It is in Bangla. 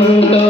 অনন্ত